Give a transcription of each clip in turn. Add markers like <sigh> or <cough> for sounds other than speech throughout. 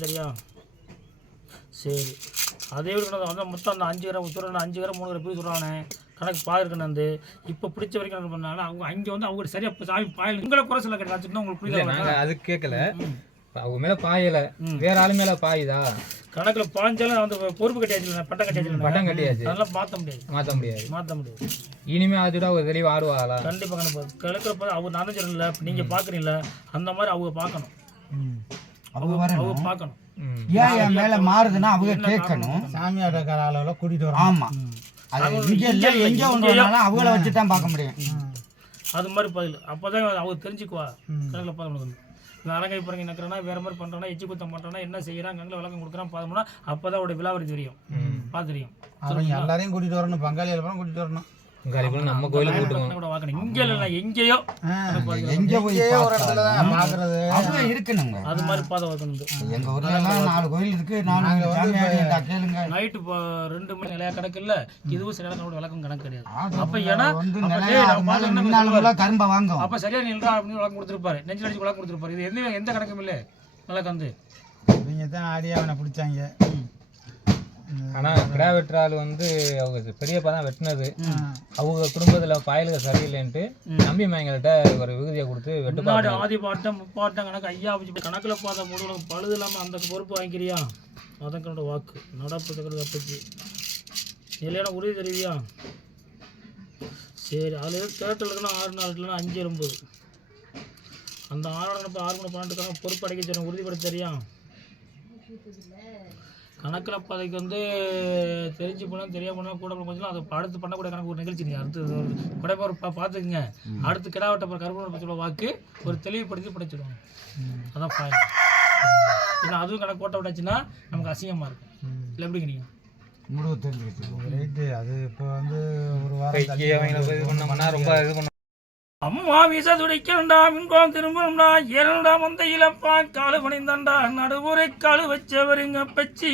சரியா? சரி. அதே விட வந்து மொத்தம் அந்த அஞ்சு கிராம் சொல்கிறேன் அஞ்சு கிராம் மூணு கிராம் போய் சொல்கிறானே கணக்கு பாயிருக்கேன் அந்த இப்போ பிடிச்ச வரைக்கும் கணக்கு பண்ணாங்க அவங்க அங்கே வந்து அவங்க சரியா இப்போ சாமி பாயல். உங்களை குறை சொல்ல கிடையாது உங்களுக்கு புரியல அது கேட்கல அவங்க மேல பாயல. வேற ஆளு மேல பாயுதா? கணக்கில் பாஞ்சாலும் அந்த பொறுப்பு கட்டியாச்சு பட்டம் கட்டியாச்சு பட்டம் கட்டியாச்சு. அதெல்லாம் மாற்ற முடியாது. மாத்த முடியாது. மாற்ற முடியாது. இனிமே அதோட ஒரு தெளிவு ஆடுவாங்களா கண்டிப்பாக கணக்கு கணக்கில் அவங்க நான் சொல்லல நீங்கள் பார்க்குறீங்களா அந்த மாதிரி அவங்க பார்க்கணும் அவங்க வர அவங்க பார்க்கணும். ம். ஏன் என் மேல மாறுதுன்னா அவங்க கேட்கணும். சாமியார் இருக்கிற அளவில் கூட்டிகிட்டு வரோம் ஆமா. அது இங்க இல்ல எங்க ஒன்று அவங்கள வச்சு தான் பார்க்க முடியும். அது மாதிரி பதில். அப்போ தான் அவங்க தெரிஞ்சுக்குவா. கணக்கில் பார்த்து வந்து இவன் அலங்கை பிறகு நக்கிறனா வேற மாதிரி பண்ணுறானா எச்சி குத்தம் பண்ணுறானா என்ன செய்யறான் கண்ணில் விளக்கம் கொடுக்குறான் பார்த்தோம்னா அப்போ தான் அவருடைய விலாவரி தெரியும். பார்த்து தெரியும். எல்லாரையும் கூட்டிகிட்டு வரணும் பங்காளி எல்லாம் கூட்டிகிட்டு வரணும். நம்ம கூட்டுவோம் வாக்கணும் இங்கே இல்லை எங்கேயோ எங்க போய் ஒரு இடத்துல தான் அது மாதிரி பாதை வைக்கணும் எங்க ஊர்ல எல்லாம் நாலு கோயில் இருக்கு. நாலு கேளுங்க. இப்போ ரெண்டு மணி நிலையா கணக்கு இல்லை. இதுவும் சரியான கணக்கு விளக்கம் கணக்கு கிடையாது. அப்போ ஏன்னா வந்து அப்ப நிலையா கரும்பை வாங்கும். சரியா நின்றா அப்படின்னு விளக்கம் கொடுத்துருப்பாரு. நெஞ்சு அடிச்சு விளக்கம் கொடுத்துருப்பாரு. இது எந்த எந்த கணக்கும் இல்லை. விளக்கம் வந்து. இவங்க தான் ஆடி அவனை பிடிச்சாங்க. ஆனா கிடா வெட்டுற ஆள் வந்து அவங்க பெரியப்பா தான் வெட்டினது. அவங்க குடும்பத்துல பாயலுக சரியில்லைன்ட்டு நம்பி மயங்கள்கிட்ட ஒரு விகுதியை கொடுத்து வெட்டு முன்னாடி ஆதி பாட்டம் முப்பாட்டம் கணக்கு ஐயா கணக்கில் பார்த்த முழு பழுது இல்லாமல் அந்த பொறுப்பு வாங்கிக்கிறியா? அதான் கணோட வாக்கு. நடப்பு தப்பிச்சு? நிலையான உறுதி தெரிவியா? சரி அதில் எதுவும் தேட்டல் இருக்குன்னா ஆறு நாள் இல்லைன்னா அஞ்சு எலும்பு அந்த ஆறு நடப்பு ஆறு மணி பன்னெண்டுக்கான பொறுப்பு அடைக்க சொல்ல உறுதிப்படுத்த தெரியா? கணக்கில் பதைக்கு வந்து தெரிஞ்சு போனால் தெரியாம போனால் கூட கொஞ்சம் அது அடுத்து பண்ணக்கூடிய கணக்கு ஒரு நிகழ்ச்சி நீ அடுத்து படைப்பார் பா பார்த்துக்குங்க. அடுத்து கிடாவட்ட கருப்பண பச்சோட வாக்கு ஒரு தெளிவுபடுத்தி படைச்சிடுவாங்க. அதான் பாயிண்ட் ஏன்னா அதுவும் கணக்கு போட்ட விட்டாச்சுன்னா நமக்கு அசிங்கமாக இருக்கும். இல்லை எப்படிங்க நீங்கள் முடிவு தெரிஞ்சுக்கிட்டு ரைட்டு அது இப்போ வந்து ஒரு வாரம் அவங்கள இது பண்ணோம்னா ரொம்ப இது பண்ண அம்மா வீச துடைக்கண்டா மின்கோம் திரும்பணும்டா இரண்டா வந்த இழப்பா காலு பணிந்தண்டா நடுவுரை காலு வச்சவருங்க பச்சி.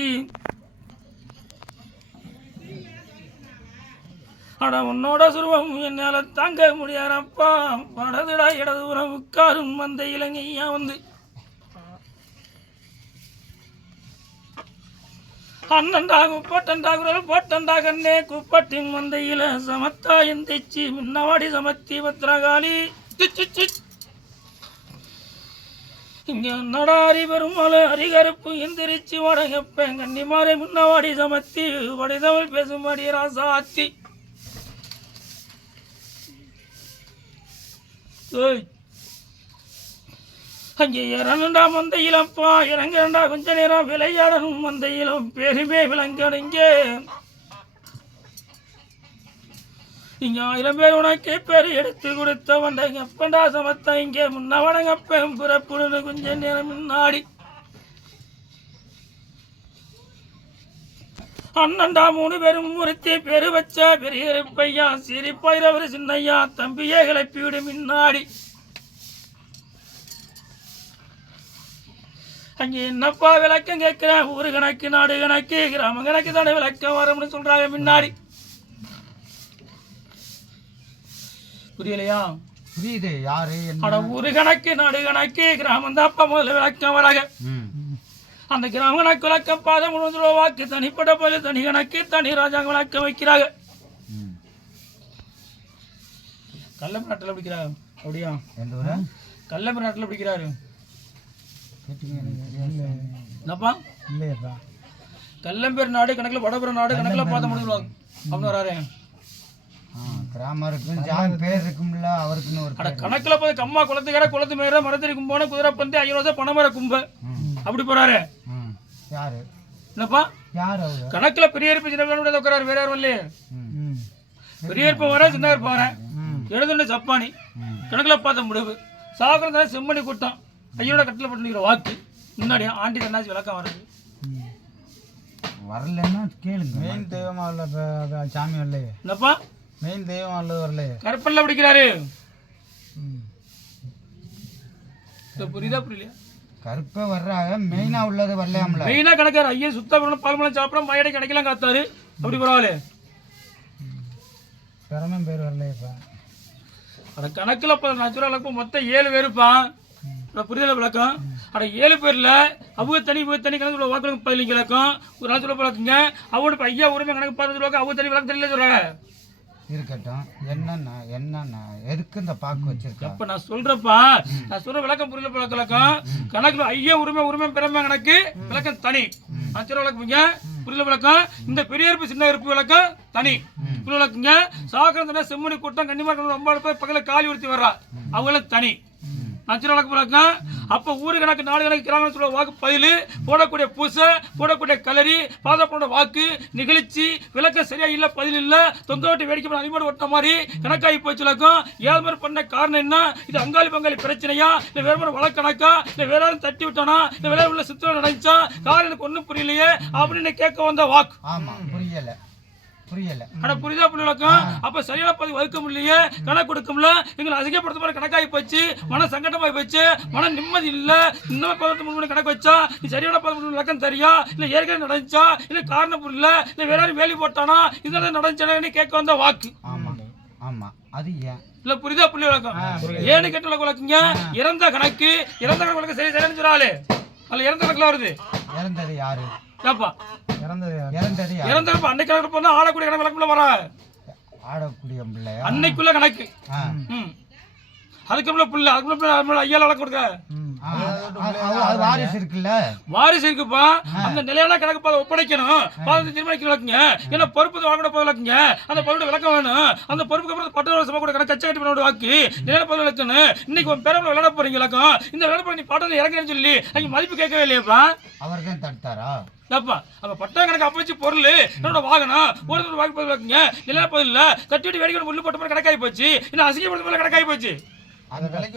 அட உன்னோட சுருவம் என்னால தாங்க முடியாதப்பா. வடதுடா இடது உறவுக்காரும் உட்காரும் இலங்கையா வந்து அண்ணன்டா குப்பட்டண்டா குரல் போட்டண்டா கண்ணே குப்பட்டின் மந்தையில சமத்தா எந்திச்சு முன்னவாடி சமத்தி பத்ரகாளி இங்க நடாரி பெருமாள் அரிகருப்பு எந்திரிச்சு வடகப்பேன் கன்னிமாரை முன்னவாடி சமத்தி. வடைதவள் பேசும்படி ராசாத்தி. ஓய் அங்கே இறங்குண்டா மந்தையிலப்பா இறங்குண்டா கொஞ்ச நேரம் விளையாடணும் மந்தையிலும். பெருமே விளங்கணுங்க இங்க ஆயிரம் பேர் உனக்கு பேர் எடுத்து கொடுத்த வந்தங்க எப்பண்டா சமத்த. இங்கே முன்னவனங்கப்பேன் புறப்புடுன்னு கொஞ்ச நேரம் முன்னாடி. அண்ணன்டா மூணு பேரும் முறுத்தி பெரு வச்ச பெரிய பையா சிரிப்பாயிரவர் சின்னையா தம்பியே கிளப்பிவிடும் முன்னாடி. அங்கே என்னப்பா விளக்கம் கேட்கிறேன் ஊரு கணக்கு நாடு கணக்கு கிராம கணக்கு தானே விளக்கம் வரும்னு சொல்றாங்க முன்னாடி புரியலையா? புரியுது யாரு ஆனா ஊரு கணக்கு நாடு கணக்கு கிராமம் தான் அப்பா முதல்ல விளக்கம் வராங்க. அந்த கிராம கணக்கு விளக்கம் பாதம் முழுவதும் வாக்கு தனிப்பட்ட போல தனி கணக்கு தனி ராஜாங்க விளக்கம் வைக்கிறாங்க. ம். கள்ளம்பு நாட்டில் பிடிக்கிறாங்க அப்படியா? எந்த ஊரு? கள்ளம்பு நாட்டில் பிடிக்கிறாரு. என்னப்பா? இல்லையப்பா. கல்லம்பேர் நாடு கணக்கில் வடபுற நாடு கணக்கில் பார்த்த முடியும்? அப்படின்னு வராரு. ஆ, கிராமம் இருக்கும் ஜான் பேர் இருக்கும்ல அவருக்குன்னு ஒரு அட பேர். கணக்கில் போய் கம்மா குளத்துக்கார குளத்து மேல கும்போன குதிரை பந்து ஐநூறு பணமர கும்ப. அப்படி போறாரு. யாரு? என்னப்பா? யார் அவரு? கணக்குல பெரிய இருப்பு சின்ன உட்காராரு வேற யாரும் இல்லையே. பெரிய இருப்பு வர சின்ன இருப்பு வரேன் ம். எழுதுண்டு சப்பானி ம். கணக்குல பார்த்த முடிவு. சாகுறதால செம்மணி கூட்டம். ஐயோட கட்டில போட்டு நிற்கிற வாக்கு முன்னாடி ஆண்டி தன்னாச்சு விளக்கம் வருது வரலன்னா கேளுங்க. மெயின் தெய்வமாக உள்ள இப்போ சாமி வரலையே. என்னப்பா? மெயின் தெய்வம் உள்ளது வரலையே. கருப்பல்ல பிடிக்கிறாரு. புரியுதா புரியலையா? கருப்பை வர்றாங்க மெயினா உள்ளது வரலையாம்ல. மெயினா கணக்காரு ஐயா சுத்த பண்ணணும் பால்மலம் சாப்பிடும் மயடை கிடைக்கலாம் காத்தாரு. அப்படி பரவாயில்ல சிரமம் பேர் வரலையேப்பா. அந்த கணக்கில் இப்போ நேச்சுரல் இப்போ மொத்தம் ஏழு பேருப்பா. நான் புரியல விளக்கம்? அட ஏழு பேர்ல அவங்க தனி இவங்க தனி கணக்கு வாக்கு பதினஞ்சு விளக்கம். ஒரு நாள் சொல்ல பழக்குங்க அவங்களோட ஐயா உரிமை கணக்கு பதினஞ்சு விளக்கம் அவங்க தனி விளக்கம் தெரியல சொல்றாங்க இருக்கட்டும். என்னண்ணா என்னண்ணா எதுக்கு இந்த பாக்கு வச்சிருக்கா? அப்ப நான் சொல்றப்பா நான் சொல்ற விளக்கம் புரியல பழக்க விளக்கம்? கணக்குல ஐயா உரிமை உரிமை பிறமை கணக்கு? விளக்கம் தனி. சொல்ற விளக்குங்க புரியல விளக்கம்? இந்த பெரிய இருப்பு சின்ன இருப்பு விளக்கம் தனி. புரியல விளக்குங்க சாகரந்தன செம்மணி கூட்டம் கன்னிமார் ரொம்ப பக்கத்துல காலி உறுத்தி வர்றா. அவங்களும் தனி. நான் சொல்ற விளக்கு அப்போ ஊரு கணக்கு நாடு கணக்கு கிராம சொல்ல வாக்கு பதில் போடக்கூடிய பூசை போடக்கூடிய கலரி பாதப்பட வாக்கு நிகழ்ச்சி விளக்கம் சரியா இல்லை பதில் இல்லை தொங்க விட்டு வேடிக்கை பண்ண அடிமாடு ஒட்ட மாதிரி கணக்காகி போச்சு விளக்கம் ஏழு மாதிரி பண்ண காரணம் என்ன? இது அங்காளி பங்காளி பிரச்சனையா? இல்லை வேறு மாதிரி வழக்கணக்கா இல்லை வேற யாரும் தட்டி விட்டானா? இல்லை வேற உள்ள சித்திரம் நடந்துச்சா? காரணம் எனக்கு ஒன்றும் புரியலையே அப்படின்னு கேட்க வந்த வாக்கு. ஆமா புரியல. புரியல. ஆனா புரியுதா புள்ளி விளக்கம்? அப்ப சரியான பதிவு வகுக்க முடியலையே. கணக்கு கொடுக்க முடியல எங்களை அதிகப்படுத்த மாதிரி கணக்காகி போச்சு. மன சங்கடமாகி போச்சு. மன நிம்மதி இல்ல. இன்னும் பதினெட்டு மூணு மணி கணக்கு வச்சா நீ சரியான பதினெட்டு விளக்கம் தெரியா? இல்ல ஏற்கனவே நடந்துச்சா? இல்ல காரணம் புரியல. இல்ல வேற வேலி போட்டானா? இதெல்லாம் நடந்துச்சானு? கேட்க வந்த வாக்கு. ஆமா. ஆமா. அது ஏன்? இல்ல புரியுதா புள்ளி விளக்கம்? ஏன்னு கேட்ட விளக்குங்க. இறந்த கணக்கு. இறந்த கணக்கு சரி சரின்னு சொல்றாளே. அதுல இறந்த கணக்குல வருது. இறந்தது யாரு? ஏப்பா இறந்தது இறந்தது யாரு? இறந்த கணக்கு அன்னைக்கு கணக்கு போனா ஆடக்கூடிய கணக்கு விளக்குள்ள வர ஆடக்கூடிய பிள்ளையா? அன்னைக்குள்ள கணக்கு. ஆ. ம் அதுக்கு புள்ள அதுக்கு புள்ள ஐயா வழக்கு கொடுக்க வாரிசு இருக்குல்ல? வாரிசு இருக்குப்பா. அந்த நிலையான கணக்கு பாதை ஒப்படைக்கணும். பாதத்தை தீர்மானிக்க விளக்குங்க ஏன்னா பொறுப்பு வழங்கட போது விளக்குங்க அந்த பொருள் விளக்கம் வேணும். அந்த பொறுப்புக்கு அப்புறம் பட்டு சபை கூட கணக்கு கச்சை கட்டி பண்ண வாக்கு. நிலையான பதில் விளக்கணும் இன்னைக்கு உன் பேரப்பில் விளையாட போறீங்க விளக்கம். இந்த விளையாட போற நீ பாட்டில் இறங்குறேன்னு சொல்லி அங்க மதிப்பு கேட்கவே இல்லையாப்பா. அவர் தான் தடுத்தாரா? ஏப்பா அப்ப பட்டா கணக்கு அப்ப வச்சு பொருள் என்னோட வாகனம் ஒரு வாக்கு பதில் விளக்குங்க நிலையான பதில் இல்ல. கட்டிட்டு வெடிக்கிற முள்ளு போட்ட மாதிரி கணக்காகி போச்சு. இன்னும் அசிங்கப்படுத்த மாதிரி கணக்காகி போச்சு.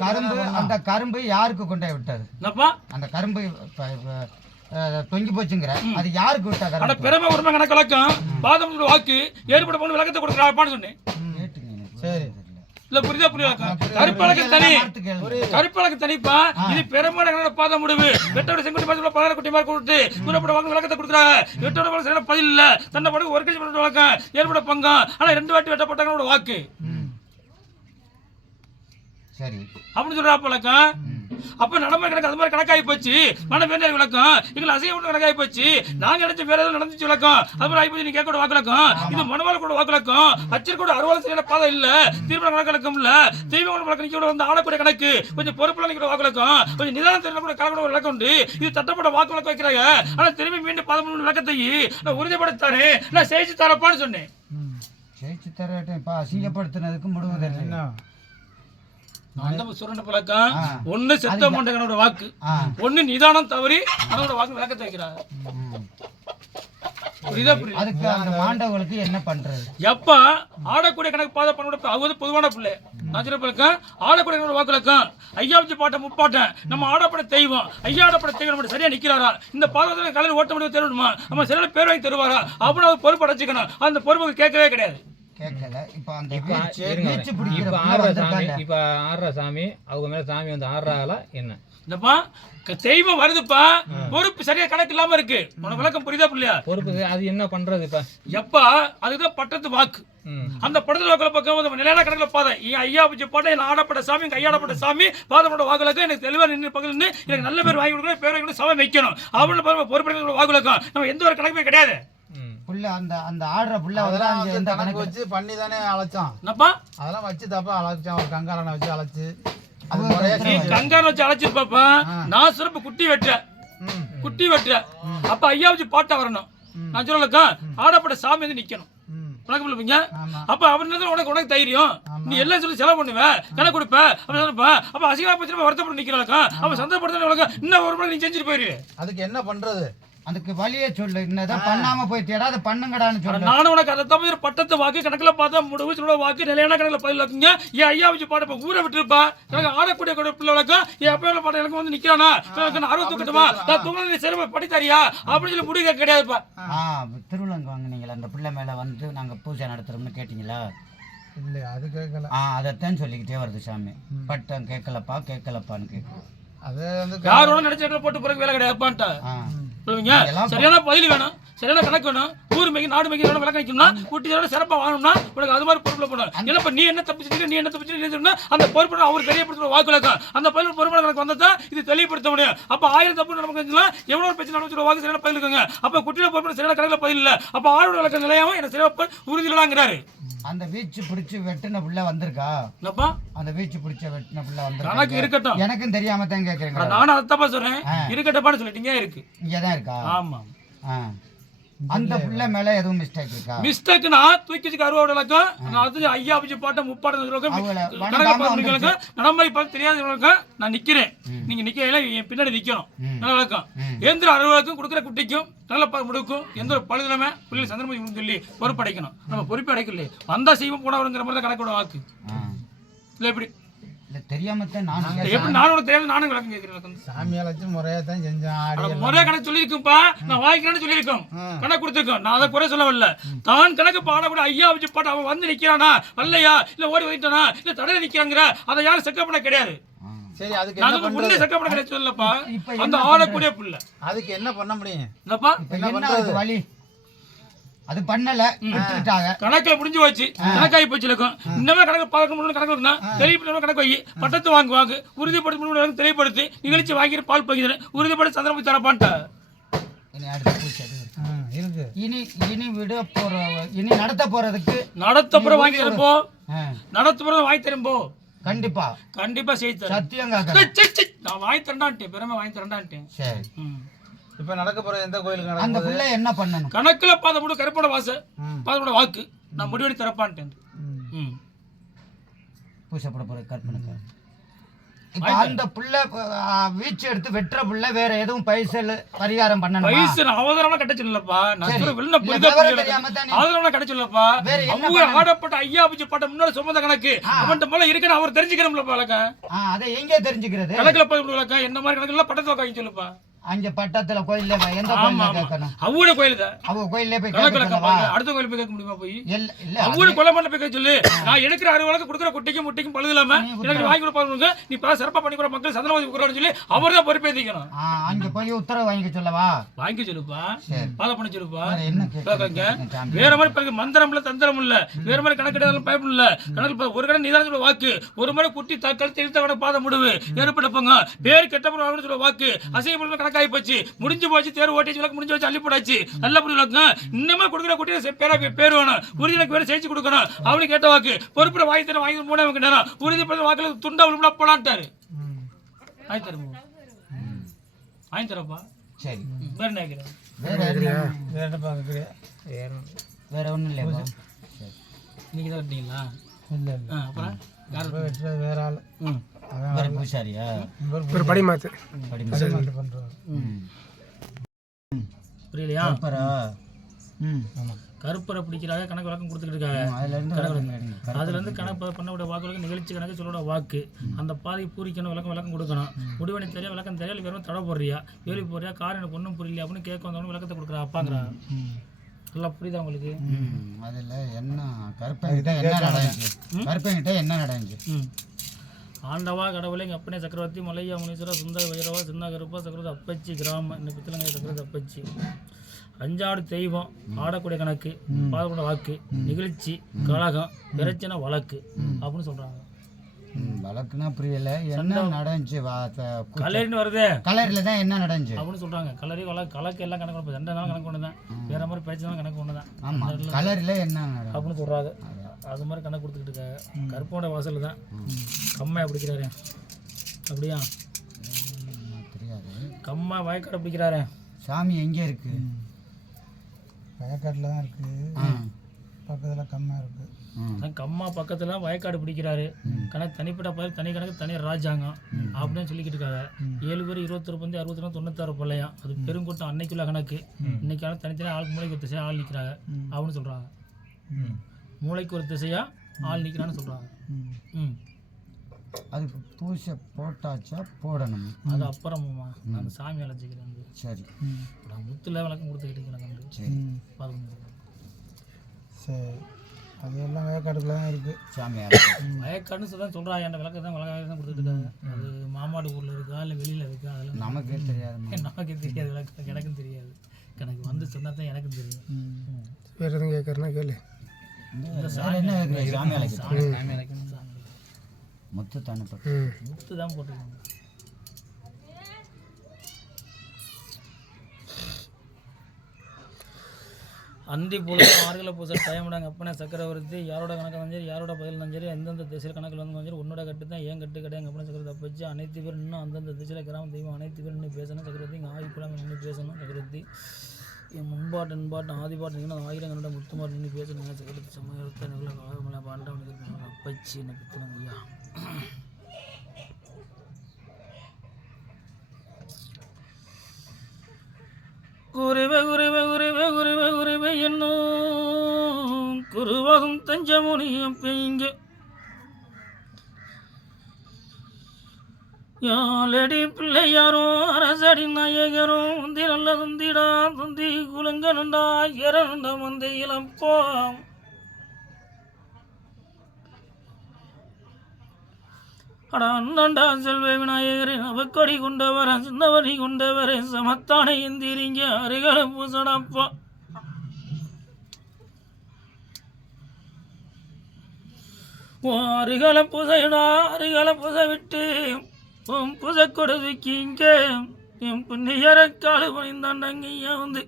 கரும்பு அந்த கரும்பு யாருக்கு கொண்டு விட்டது? அந்த கரும்பு தொங்கி போச்சுங்கிற. அது யாருக்கு விட்ட அட கரும்பு பெருமை உரிமை கணக்கு விளக்கம் பாதம் வாக்கு ஏற்பட போன விளக்கத்தை கொடுக்குறாப்பான்னு சொன்னேன். சரி. இல்ல புரியுதா புரியுதா? கருப்பழக்கு தனி. கருப்பழக்கு தனிப்பா? இது பெருமாட பாத முடிவு. வெட்டோட செங்குட்டி மாதிரி பலர குட்டி மாதிரி கொடுத்து கூறப்பட வாங்க விளக்கத்தை கொடுக்குறாங்க. வெட்டோட சரியான பதில் இல்ல. தன்னை ஒரு கட்சி வழக்கம். ஏற்பட பங்கம். ஆனா ரெண்டு வாட்டி வெட்டப்பட்டாங்க வாக்கு. சரி. அப்படின்னு சொல்றா பழக்கம் அப்ப நடைமுறை கணக்கு அது மாதிரி கணக்காகி போச்சு. மன வேண்டிய விளக்கம் எங்களை அசைய கணக்காகி போச்சு. நாங்க நினைச்ச வேற ஏதாவது நடந்துச்சு விளக்கம் அது மாதிரி ஆகி நீ கேட்க வாக்கு விளக்கம் இது மனவாள கூட வாக்கு விளக்கம் அச்சர் கூட அறுவாள் சரியான பாதை இல்ல. தீர்மான கணக்கு விளக்கம் இல்ல தெய்வம் வழக்கம் கூட வந்து ஆடக்கூடிய கணக்கு. கொஞ்சம் பொறுப்புல நிக்கிற வாக்கு விளக்கம் கொஞ்சம் நிதான தெரியல கூட கலக்கூட விளக்கம் உண்டு. இது தட்டப்பட்ட வாக்கு விளக்கம் வைக்கிறாங்க. ஆனா திரும்பி மீண்டும் பதிமூணு விளக்கத்தை நான் உறுதிப்படுத்தாரு நான் செய்து தரப்பான்னு சொன்னேன். ஜெயிச்சு தரட்டும் இப்ப அசிங்கப்படுத்தினதுக்கு முடிவு அந்த சுரண்ட பழக்கம். ஒண்ணு செத்த மண்டகனோட வாக்கு. ஒண்ணு நிதானம் தவறி அதோட வாக்கு வைக்கிறாங்க ம். புரியுதா புரியுதா? அதுக்கு அந்த மாண்டவங்களுக்கு என்ன பண்றது? எப்பா ஆடக்கூடிய கணக்கு பாத பண்ணோட அவங்க பொதுவான பிள்ளை. நான் பழக்கம் ஆடக்கூடிய கணக்கு வாக்குலக்கம் ஐயா வச்சு பாட்ட முப்பாட்டன். நம்ம ஆடப்பட தெய்வம். ஐயா ஆடப்பட தெய்வம் நம்ம சரியா நிக்கிறாரா? இந்த பாதத்தை கலையில் ஓட்ட முடியும் தெரியணுமா? நம்ம சரியான பேர் வாங்கி தருவாரா? அப்படின்னு அவர் பொறுப்பு அடைச்சிக்கணும் அந்த பொறுப்புக்கு கேட்கவே கிடையாது. கேட்கல. இப்ப அந்த இப்ப ஆடுற சாமி. இப்ப ஆடுற சாமி அவங்க மேல சாமி வந்து ஆடுறாங்களா என்ன? இல்லப்பா க- தெய்வம் வருதுப்பா. பொறுப்பு சரியா கணக்கு இல்லாம இருக்கு. உனக்கு விளக்கம் புரியுதா புள்ளையா பொறுப்பு அது என்ன பண்றது இப்ப? எப்பா அதுதான் பட்டத்து வாக்கு. அந்த படத்துல வாக்குல பக்கம் நம்ம நிலையான கணக்குல பாதை என் ஐயா வச்சு பாட்டை என் ஆடப்பட்ட சாமி எங்க ஐயாடப்பட்ட சாமி பாதப்பட்ட வாக்குலக்கு எனக்கு தெளிவா நின்று பக்கத்துல நின்று எனக்கு நல்ல பேர் வாங்கி கொடுக்கணும் பேர் வாங்கி கொடுத்து சபை வைக்கணும். அப்படின்னு பொறுப்பு வாக்குலக்கம் நம்ம எந்த ஒரு கணக்குமே கிடையாது. புள்ள அந்த அந்த ஆடுற புள்ள அதெல்லாம் வந்து கணக்கு? வச்சு பண்ணி தானே அழைச்சான். என்னப்பா? அதெல்லாம் வச்சு தப்பா அழைச்சான் ஒரு கங்காரனை வச்சு அழைச்சு. அது முறையா நீ வச்சு அழைச்சிருப்பாப்பா நான் சிறப்பு குட்டி வெட்டுறேன் ம். குட்டி வெட்டுறேன் அப்ப ஐயா வச்சு பாட்டா வரணும். நான் சொல்லலக்கா ஆடப்பட்ட சாமி வந்து நிக்கணும். உனக்கு ஆமா. அப்ப அவன் உனக்கு உனக்கு தைரியம். நீ எல்லாம் சொல்லி செலவு பண்ணுவ. கணக்கு கொடுப்ப. அப்ப சொல்லுப்ப அப்ப அசிங்கமா பத்தி வருத்தப்பட்டு நிக்கிறாக்கா அப்ப சந்தர்ப்பப்படுத்த உனக்கு இன்னும் ஒரு மணி நீ செஞ்சுட்டு போயிருவே அதுக்கு என்ன பண்றது? அதுக்கு வழியே சொல்லு. என்னதான் பண்ணாம போய் தேடாத பண்ணுங்கடான்னு சொல்லு. நானும் உனக்கு அதை தவிர பட்டத்து வாக்கு கணக்குல பார்த்தா முடிவு சொல்ல வாக்கு நிலையான கணக்குல பதில் வைக்குங்க என் ஐயா வச்சு பாட்டு இப்ப ஊரை விட்டுருப்பா எனக்கு ஆடக்கூடிய கூட பிள்ளை வழக்கம் என் அப்பா பாட்டு எனக்கு வந்து நிக்கிறானா? எனக்கு அறுபது தூக்கட்டுமா நான் தூங்க நீ சிறப்பு படித்தாரியா? அப்படின்னு சொல்லி முடிவு கிடையாதுப்பா ஆ திருவிழங்க வாங்குனீங்களா அந்த பிள்ளை மேல வந்து நாங்க பூஜை நடத்துறோம்னு கேட்டீங்களா? இல்லையா அது கேட்கல. ஆ அதைத்தான் சொல்லிக்கிட்டே வருது சாமி. பட்டம் கேட்கலப்பா கேட்கலப்பான்னு கேட்கும். அது வந்து யார் வேணா நினைச்ச போட்டு பிறகு வேலை கிடையாதுப்பான்ட்டா. சொல்லுவீங்க? சரியான பதில் வேணும். சரியான கணக்கு வேணும். ஊர் மேய்க்கு நாடு மேய்க்கு எவ்வளவு விளக்கம் வைக்கணும்னா குட்டி இதோட சிறப்பா வாங்கணும்னா உனக்கு அது மாதிரி பொறுப்புல போடணும். இல்லப்ப நீ என்ன தப்பு நீ என்ன தப்பு சொன்னா அந்த பொறுப்பு அவர் தெரியப்படுத்துற வாக்கு விளக்கம் அந்த பதில் பொறுப்பு கணக்கு வந்தா தான் இது தெளிவுபடுத்த முடியும். அப்ப ஆயிரம் தப்பு நமக்கு இருந்துச்சுன்னா எவ்வளவு ஒரு பிரச்சனை நடந்து வாக்கு சரியான பதில் இருக்குங்க. அப்ப குட்டியில பொறுப்பு சரியான கணக்குல பதில் இல்ல. அப்ப ஆளோட விளக்கம் நிலையாம என்ன சிறப்பு உறுதியிலாங்கிறாரு அந்த வீச்சு பிடிச்சி வெட்டின புள்ள வந்திருக்கா? அந்த வீச்சு பிடிச்ச வெட்டின புள்ள வந்திருக்கா? இருக்கட்டும். எனக்கும் தெரியாம தான் கேக்குறீங்க நானும் அதைத்தப்பா சொல்றேன். இருக்கட்டப்பான்னு சொல்லிட்டீங்க இருக்கு. இங்கதான் இருக்கா? ஆமா ஆ. அந்த புள்ள மேல எதுவும் மிஸ்டேக் இருக்கா? மிஸ்டேக்னா தூக்கி வச்சுக்க அறுபது நான் வந்து ஐயா பிச்சு பாட்ட முப்பாடு விளக்கம் நடைமுறை பார்த்து தெரியாத விளக்கம் நான் நிக்கிறேன். நீங்க நிக்கிறீங்களா என் பின்னாடி நிக்கணும். நல்ல விளக்கம் எந்திர அறுபது விளக்கம் கொடுக்குற குட்டிக்கும் நல்ல முடுக்கும். எந்த ஒரு பழுதிலமே புள்ளியில் சந்திரமுகி சொல்லி பொறுப்படைக்கணும். நம்ம பொறுப்பு அடைக்கல வந்தா செய்வோம் போனவருங்கிற மாதிரி தான் கணக்கோட வாக்கு. இல்ல எப்படி? இல்ல தெரியாம தான் எப்படி நானும் நானும் விளக்கம் கேட்கிறேன் செஞ்சேன் ஆடி கணக்கு சொல்லியிருக்கும்பா நான் வாய்க்கிறேன்னு சொல்லியிருக்கோம் கணக்கு கொடுத்துருக்கோம் நான் அதை குறை சொல்ல வரல தான் கணக்கு பாட கூட ஐயா வச்சு பாட்டு அவன் வந்து நிக்கிறானா? வரலையா? இல்ல ஓடி வந்துட்டானா? இல்ல தடையில நிக்கிறாங்கிற? அதை யாரும் பண்ண கிடையாது. சரி அதுக்கு என்ன பண்றது? முன்னே செக்கப் பண்ண கிடையாது சொல்லப்பா அந்த புள்ள அதுக்கு என்ன பண்ண முடியும்? என்னப்பா? இப்ப என்ன அதுக்கு வழி அது பண்ணல விட்டுட்டாங்க. கணக்குல முடிஞ்சு போச்சு. கணக்காகி போச்சு இருக்கும் இன்னமே கணக்கு பார்க்க முடியும் கணக்கு இருந்தா தெளிவுபடுத்த கணக்கு வை பட்டத்தை வாங்குவாங்க உறுதிப்படுத்த முடியும் தெளிவுபடுத்தி நிகழ்ச்சி வாங்கிட்டு பால் பகிர்ந்து உறுதிப்படுத்தி சந்திரமுகி தரப்பான்ட்ட இனி இனி இனி விட போற இனி நடத்த போறதுக்கு நடத்தப்புறம் வாங்கி தரப்போ? ஆ, நடத்தப்புறம் வாங்கி தரம்போ? கண்டிப்பா. கண்டிப்பா செய்து தரேன். சத்தியம். நான் வாங்கி தரண்டான்ட்டேன் பெருமை வாங்கி தரண்டான்ட்டேன் சரி. இப்போ நடக்க போற எந்த கோயிலுக்கு அந்த புள்ள என்ன பண்ணணும்? கணக்குல பாத முடி கருப்போட வாச. ம். பாதோட வாக்கு. நான் முடிவெடி ம். ம். பூசப்பட போற கற்பனைக்கு. இப்ப அந்த புள்ள ஆ, வீச்சு எடுத்து வெட்டுற புள்ள வேற எதுவும் பைசல் பரிகாரம் பண்ணணுமா? வயசு நான் அவதாரமா கட்ட சொல்லலப்பா நான் சரி. சொல்ற வெளில இல்ல, புரிதா விவரம் தெரியாம தான். நீ- அவதாரமா கட்ட சொல்லப்பா வேற என்ன அவங்க ஆடப்பட்ட ஐயா பிச்சு பட்ட முன்னாடி சுமந்த கணக்கு. அவன்கிட்ட மேல இருக்குன்னு அவர் தெரிஞ்சுக்கணும்ல வழக்கம் ஆ, அதை எங்க தெரிஞ்சுக்கிறது? கணக்குல போய் வழக்கம் என்ன மாதிரி கணக்குல? பட்டத்துல வாங்கி சொல்லுப்பா. அங்க பட்டத்துல கோயில்ல எந்த கோயில்ல கேட்கணும் அவட கோயில் தான். அவங்க கோயில்ல போய் கணக்குல கேட்க சொல்லவா அடுத்த கோயில் போய் கேட்க முடியுமா போய்? இல்ல இல்ல அவங்க கொலை பண்ண போய் கேட்க சொல்லு. நான் எடுக்கிற அறுபது வழக்கு கொடுக்குற குட்டிக்கும் முட்டிக்கும் பழுது இல்லாம எனக்கு வாங்கி கொடுப்பாங்க நீ பல சிறப்பா பண்ணி கூட மக்கள் சந்திரவாதி கொடுக்குறான்னு சொல்லி அவர் தான் பொறுப்பேற்றிக்கணும் அங்க போய் உத்தரவு வாங்கிக்க சொல்லவா? வாங்கி சொல்லுப்பா. பாதை பண்ண சொல்லுப்பா. என்ன வேற மாதிரி மந்திரம் இல்ல தந்திரம் இல்ல. வேற மாதிரி கணக்கிடாத பயப்பட இல்ல கணக்கு ஒரு கணக்கு நீதான் சொல்ல வாக்கு. ஒரு மாதிரி குட்டி தக்கல் தெரிந்த கணக்கு பாத முடிவு ஏற்பட்டப்பங்க பேர் கெட்டப்படும் அப்படின்னு சொல்ல வாக்கு. அசையப்படும் கணக்காகி போச்சு. முடிஞ்சு போச்சு தேர் ஓட்டி விளக்கு முடிஞ்சு வச்சு அள்ளி போடாச்சு நல்ல புடி விளக்கு இன்னமே கொடுக்குற குட்டி பேரா பேர் வேணும். உறுதி எனக்கு வேற செய்து கொடுக்கணும். அவனுக்கு கேட்ட வாக்கு பொறுப்புல வாங்கி தர வாங்கி மூணே வாங்க நேரம். உறுதிப்படுத்த வாக்குல துண்டா உள்ள போலான்ட்டாரு. ம். வாங்கி தரப்போ வாங்கி தரப்பா சரி. வேற என்ன கேட்கிறேன் வேற என்ன? வேற என்ன பார்க்குறியா வேற ஒண்ணும் இல்லையா நீங்க தான் கட்டிங்களா இல்ல அப்புறம்? வேற ஆள். ம். அவன் வேற பூசாரியா? ஒரு படி மாத்து படி மட்டும் பண்றாரு ம். புரியலையா? சூப்பரா ம். ஆமாம் கருப்பரை பிடிக்கிறாங்க கணக்கு வழக்கம் கொடுத்துக்கிட்டு இருக்காங்க. அதுல இருந்து விளக்கம் எடுங்க. அதுல இருந்து கணக்கு பண்ணக்கூடிய வாக்குகளுக்கு நிகழ்ச்சி கணக்கு சொல்லோட வாக்கு. அந்த பாதை பூரிக்கணும் விளக்கம் விளக்கம் கொடுக்கணும். முடிவணி தெரியா விளக்கம் தெரியா இல்லை வெறும் தடை போடுறியா? வேலி போடுறியா கார் எனக்கு ஒன்றும் புரியல அப்படின்னு கேட்க வந்தவனும் விளக்கத்தை கொடுக்குறா அப்பாங்கிறா. நல்லா புரியுதா உங்களுக்கு? அதுல என்ன கருப்பங்கிட்ட என்ன நடந்துச்சு? கருப்பங்கிட்ட என்ன நடந்துச்சு? ஆண்டவா கடவுளை அப்பனே சக்கரவர்த்தி மலையா முனீஸ்வரா சுந்தர வைரவா சின்ன கருப்பா சக்கரவர்த்தி அப்பச்சி கிராமம் இந்த பித்தலங்கை சக்கரவர்த்தி அப்பச்சி. அஞ்சாடு தெய்வம் ஆடக்கூடிய கணக்கு பாதக்கூட வாக்கு நிகழ்ச்சி கழகம் பிரச்சனை வழக்கு அப்படின்னு சொல்றாங்க. ம், வழக்குனா புரியல. என்ன நடந்துச்சு? கலரின்னு வருதே. கலர்ல தான் என்ன நடந்துச்சு? அப்படின்னு சொல்றாங்க. கலரி வழக்கு கலக்கு எல்லாம் கணக்கு ரெண்டு நாள் கணக்கு ஒன்று தான் வேற மாதிரி பேச்சு தான் கணக்கு ஒன்று தான் கலர்ல என்ன அப்படின்னு சொல்றாங்க. அது மாதிரி கணக்கு கொடுத்துக்கிட்டு இருக்காங்க. கருப்போட வாசல் தான். கம்மையா பிடிக்கிறாரு. அப்படியா? தெரியாது. கம்மா வயக்காடை பிடிக்கிறாரு. சாமி எங்க இருக்கு? வயக்காட்டில் தான் இருக்கு. பக்கத்தில் கம்மியாக இருக்கு. கம்மா பக்கத்துல வயக்காடு பிடிக்கிறாரு. கணக்கு தனிப்பட்ட பதில் தனி கணக்கு தனி ராஜாங்கம் அப்படின்னு சொல்லிக்கிட்டு இருக்காங்க. ஏழு பேர் இருபத்தொரு பந்தி அறுபத்தி ரெண்டு தொண்ணூத்தாறு பிள்ளையாம் அது பெருங்கூட்டம் அன்னைக்குள்ள கணக்கு. இன்னைக்கான தனித்தனி ஆளுக்கு திசையா ஆள் நிக்கிறாங்க. அப்படின்னு சொல்றாங்க. ம். மூளைக்கு ஒரு திசையா ஆள் நிக்கிறான்னு சொல்றாங்க. ம். அதுக்கு பூசை போட்டாச்சா போடணும்? அது அப்புறமா நான் சாமி அழைச்சிக்கிறேன் சரி. நான் முத்துல விளக்கம் கொடுத்துக்கிட்டு இருக்கேன் சரி. சரி அது எல்லாம் வயக்காட்டுக்குள்ள தான் இருக்குது சாமி அழைச்சு. வயக்காடுன்னு சொல்லி தான் சொல்றாங்க என் விளக்கம் தான் விளக்கம் தான் கொடுத்துட்டு இருக்காங்க. அது மாமாடு ஊர்ல இருக்கா இல்லை வெளியில இருக்கா அதெல்லாம் நமக்கே தெரியாது <laughs> நமக்கு தெரியாது. விளக்கம் எனக்கும் தெரியாது. எனக்கு வந்து சொன்னா தான் எனக்கு தெரியும். வேறு எதுவும் கேட்குறேன்னா கேளு. என்ன சாமி. முத்து தானே ம். முத்து தான் போட்டுருக்காங்க. அந்தி பொழுது ஆறுகளை பூசை டயமிடாங்க அப்பனே சக்கரவர்த்தி யாரோட கணக்கு சரி யாரோட பதில் இருந்தாலும் சரி எந்தெந்த திசையில் கணக்கில் வந்து சரி உன்னோட கட்டு தான் ஏன் கட்டு கிடையாது அப்பனே சக்கரவர்த்தி வச்சு அனைத்து பேர் இன்னும் அந்தந்த திசையில் கிராம தெய்வம் அனைத்து பேர் நின்று பேசணும் சக்கரவர்த்தி இங்கே ஆயுக்குலாம் நின்று பேசணும் சக்கரவர்த்தி. என் முன்பாட்டு முன்பாட்டு ஆதிபாட்டு நின்று ஆயிரம் கண்ட முத்துமாட்டு நின்று பேசணும் சக்கரவர்த்தி சமயத்தை நிகழ காலமலை பாண்டவனுக்கு அப்பச்சி என்ன பித்தனங்க ஐயா. குருவே குருவே குருவே குருவே குருவே என்னும் குருவகும் தஞ்சமுனியம் பெய்ங்க யாழடி பிள்ளையாரோ அரசடி நாயகரோ உந்தி நல்ல துந்திடா துந்தி குலுங்க நண்டா இரண்ட மந்தை இளப்போம் அட அண்ணண்டா செல்வ விநாயகரே அவக்கொடி கொண்டவர சின்னவடி கொண்டவரே சமத்தானை எந்திரிங்க அருகல பூசடப்பா அருகல பூசைடா அருகல பூசை விட்டு உன் பூசை கொடுதுக்கிங்க என் புண்ணியர காலு பணிந்தாண்டங்கய்யா வந்து.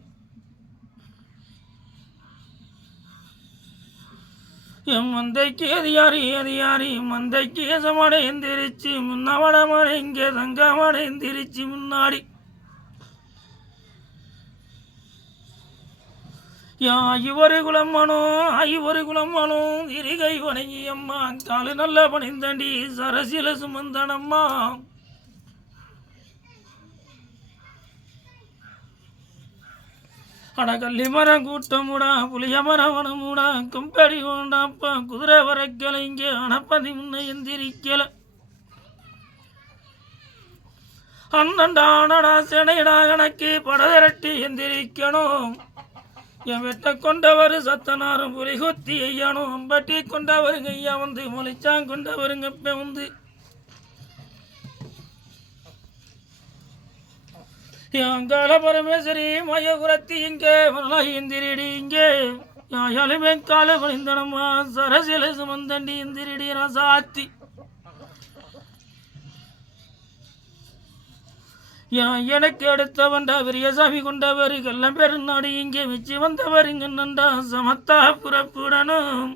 என் மந்தைக்கு அதிகாரி அதிகாரி மந்தைக்கு எசமடை எந்திரிச்சு முன்னவடமடை இங்கே தங்கமடை எந்திரிச்சு முன்னாடி. யா இவரு குலம்மனோ ஐவரு குலம்மனோ இருகை வணங்கி அம்மா காலு நல்ல பணிந்தண்டி சரசில சுமந்தனம்மா அட கள்ளி மரம் கூட்டமுடா புளிய மரம் வனமுடா கும்படி கொண்டாப்பா குதிரை வரக்கலை இங்கே அணப்பதி முன்ன எந்திரிக்கல. அண்ணன்டானடா செனைடா எனக்கு படதரட்டி எந்திரிக்கணும். வெட்ட கொண்டவர் சத்தனாரும் புலி கொத்தி ஐயானும் அம்பட்டி கொண்டவருங்க ஐயா வந்து முளைச்சான் கொண்டவருங்க இப்ப வந்து. அங்கால பரமேஸ்வரி மயகுரத்தி இங்கே மனலாகி இங்கே. யாயாலுமே கால பணிந்தனம்மா சரசில சுமந்தண்டி எந்திரிடி ரசாத்தி. யா- எனக்கு அடுத்த வண்டா பெரியசாமி கொண்டவர் கள்ளம் பெருநாடு இங்கே வச்சு வந்தவர் இங்க நண்டா சமத்தா புறப்புடனும்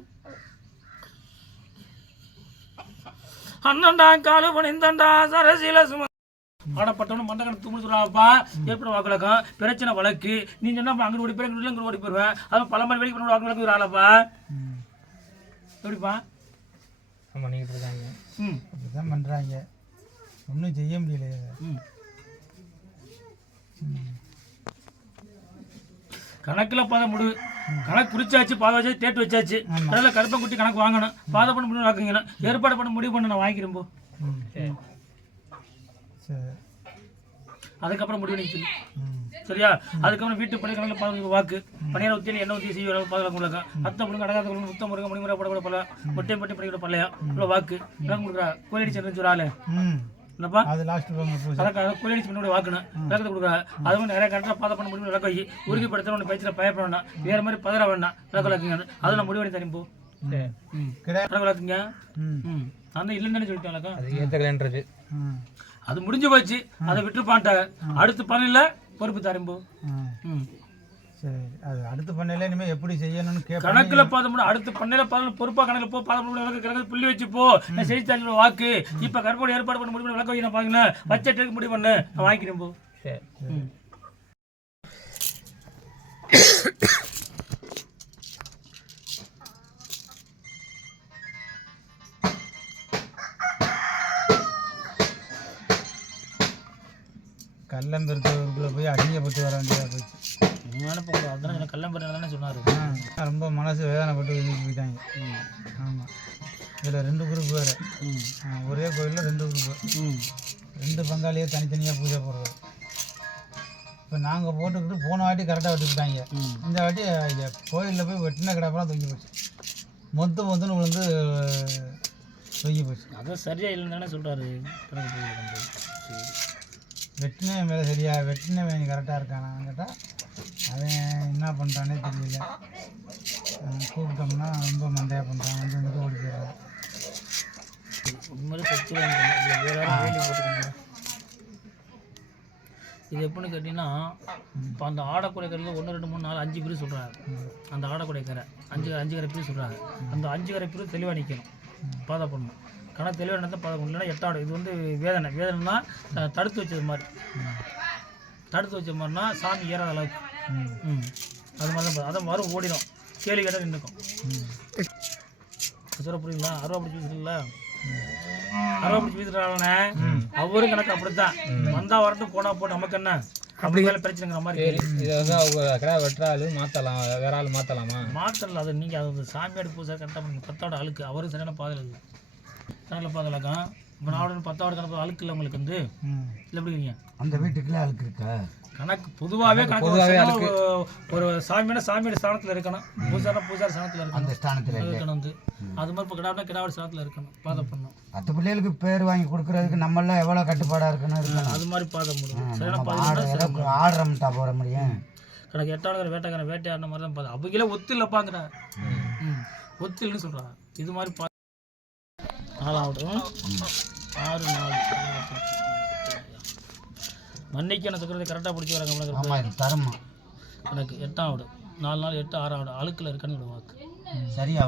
அண்ணன்டா காலு பணிந்தண்டா சரசில சும ஆடப்பட்டவன மண்டகன் தூமல் சொல்றாப்பா ஏற்பட வாக்குலக்கம் பிரச்சனை வழக்கு. நீ சொன்னா அங்கே ஓடி போய் அங்கே ஓடி போயிருவேன் அது பல மணி வரைக்கும் வாக்கு வழக்கு ஆளப்பா எப்படிப்பா? பண்ணிக்கிட்டு இருக்காங்க ம். அப்படிதான் பண்ணுறாங்க ஒன்றும் செய்ய முடியல ம். கணக்கில் பாதம் முடி. கணக்கு குறிச்சாச்சு பாதை வச்சு டேட் வச்சாச்சு. அதில் கருப்பம் குட்டி கணக்கு வாங்கணும். பாதை பண்ண முடிவு வாக்குங்கணும் ஏற்பாடு பண்ண முடிவு பண்ண நான் வாங்கிக்கிறேன் போ. அதுக்கப்புறம் முடிவு ம். சரியா? அதுக்கப்புறம் வீட்டு பணி கணக்கில் பாதுகாப்பு வாக்கு. பணியார உத்தியில் என்ன உத்தி செய்ய பாதுகாப்பு முழக்கம் அத்தை முழுங்க அடகாத முழுங்க முத்தம் முருங்க மணிமுறை படப்பட பல ஒட்டை பட்டி படிக்கிற பல்லையா இவ்வளோ வாக்கு. விளக்கம் கொடுக்குறா. கோயிலடி சென்று ஆளு என்னப்பா? அது லாஸ்ட் போங்க பூசை அதற்கு அதை கோயிலடி பண்ணி வாக்கணும் விளக்கத்தை கொடுக்குறா. அது வந்து நிறைய கரெக்டாக பாதை பண்ண முடியும் விளக்க வை உறுதிப்படுத்த ஒன்று பேச்சில் பயப்பட வேண்டாம். வேறு மாதிரி பதற வேண்டாம். விளக்க விளக்குங்க அது நான் முடிவு பண்ணி தரேன் போ. விளக்குங்க. ம். நான் இல்லைன்னு சொல்லிட்டேன்லக்கா அது ஏற்றுக்கலன்றது ம். அது முடிஞ்சு போச்சு. அதை விட்டுப்பான்ட்டாங்க அடுத்து பண்ணல பொறுப்பு தரேன் போ. ம். ம். சரி அது அடுத்து பண்ணல இனிமேல் எப்படி செய்யணும்னு கேட்பேன் கணக்குல பண்ண அடுத்து பண்ணையில பாதம் பொறுப்பா கணக்குல போ பாதம் விளக்கு கணக்கு புள்ளி வச்சு போ. நான் செய்தித்தாளில் வாக்கு. இப்ப கருப்போட ஏற்பாடு பண்ண முடியும்? விளக்க வைக்க பாருங்க. பட்ஜெட்டுக்கு முடிவு பண்ணு நான் வாங்கிக்கிறேன் போ. சரி. ம். கல்லம்பெருத்தவருக்குள்ளே போய் அசிங்கப்பட்டு வர வேண்டியதாக போச்சு. நீங்க அனுப்பக்கூடாது அதான் எனக்கு கல்யாணம் பண்ண தானே சொன்னாரு. ரொம்ப மனசு வேதனைப்பட்டு வெளியே போயிட்டாங்க. ஆமாம் இதில் ரெண்டு குரூப் வேறு. ஒரே கோயிலில் ரெண்டு குரூப் ரெண்டு பங்காளியே தனித்தனியாக பூஜை போடுறது. இப்போ நாங்கள் போட்டுக்கிட்டு போன வாட்டி கரெக்டாக விட்டுக்கிட்டாங்க. ம். இந்த வாட்டி கோயிலில் போய் வெட்டின கிடப்பெல்லாம் தொங்கி போச்சு. மொத்த மொத்தன்னு விழுந்து தொங்கி போச்சு. அதான் சரியா இல்லைன்னு தானே. சரி. வெட்டின மேலே சரியா வெட்டின கரெக்டாக இருக்கானான்னு கேட்டால் அவன் என்ன பண்ணுறானே தெரியல. கூப்பிட்டோம்னா ரொம்ப மண்டையாக பண்ணுறான் வந்து வந்து ஓடி போயிடுறான் உண்மையிலே இது எப்படின்னு கேட்டிங்கன்னா இப்போ அந்த ஆடக்குடைக்கரையில் ஒன்று ரெண்டு மூணு நாலு அஞ்சு பேர் சொல்கிறாங்க அந்த ஆடக்குடைக்கரை. அஞ்சு அஞ்சு கரை பேர் சொல்கிறாங்க அந்த அஞ்சு கரை பேர் தெளிவாக நிற்கணும் பாதை பண்ணணும் கணக்கு தெளிவாக நடந்தால் பாதை பண்ணணும் இல்லைன்னா எட்டாடு. இது வந்து வேதனை. வேதனைனா தடுத்து வச்சது மாதிரி. தடுத்து வச்ச மாதிரினா சாமி ஏறாத அளவுக்கு. ம். அது மாதிரி தான் அதான் வரும் ஓடிடும். கேள்வி கேட்டால் நின்றுக்கும். சொல்ல புரியுங்களா? அருவா பிடிச்சி வீசுறீங்களா? அருவா பிடிச்சி வீசுறாங்கண்ணே அவரும் கணக்கு அப்படித்தான். வந்தா வரட்டும் போனா போட்டு நமக்கு என்ன? அப்படி பிரச்சனைங்கிற மாதிரி இதை வந்து அவங்க கிடா வெட்டுற ஆளு மாற்றலாம் வேற ஆள் மாற்றலாமா மாற்றல அது நீங்கள் அது சாமியாடு பூசா கரெக்டாக பண்ணுங்க பத்தாவோட அழுக்கு. அவரும் சரியான பாதையில் கணக்கில் பாதலாக்கம் இப்போ நான் பத்தாவோட கணக்கு அழுக்கு இல்லை உங்களுக்கு வந்து? இல்லை எப்படி அந்த வீட்டுக்குள்ளே அழுக்கு இருக்கா? கணக்கு பொதுவாகவே கணக்கு ஒரு- சாமியான சாமியோட ஸ்தானத்தில் இருக்கணும். பூசாரம் பூசாரி ஸ்தானத்தில் இருக்கணும். அந்த ஸ்தானத்தில் இருக்கணும் வந்து. அது மாதிரி இப்போ கிடாவினா கிடாவோட ஸ்தானத்தில் இருக்கணும். பாதை பண்ணணும். பத்து பிள்ளைகளுக்கு பேர் வாங்கி கொடுக்கறதுக்கு நம்மளாம் எவ்வளோ கட்டுப்பாடாக இருக்கணும் அது மாதிரி பாதை முடியும் ஆடுறோம்ட்டா போட முடியும் கணக்கு எட்டாவது வேட்டைக்காரன் வேட்டையாடின மாதிரி தான் பாதை. அவங்களே ஒத்து இல்லைப்பாங்கிற ம். ஒத்துல்னு சொல்கிறாங்க இது மாதிரி பா நாலாவது. ஆறு நாலு. மன்னிக்கு எனக்கு சொல்கிறது கரெக்டாக பிடிச்சி வராங்க ஆமாம் இது தரமா எனக்கு எட்டாவது. நாலு நாள் எட்டு ஆறாவது. அழுக்கில் இருக்கான்னு வாக்கு. சரியா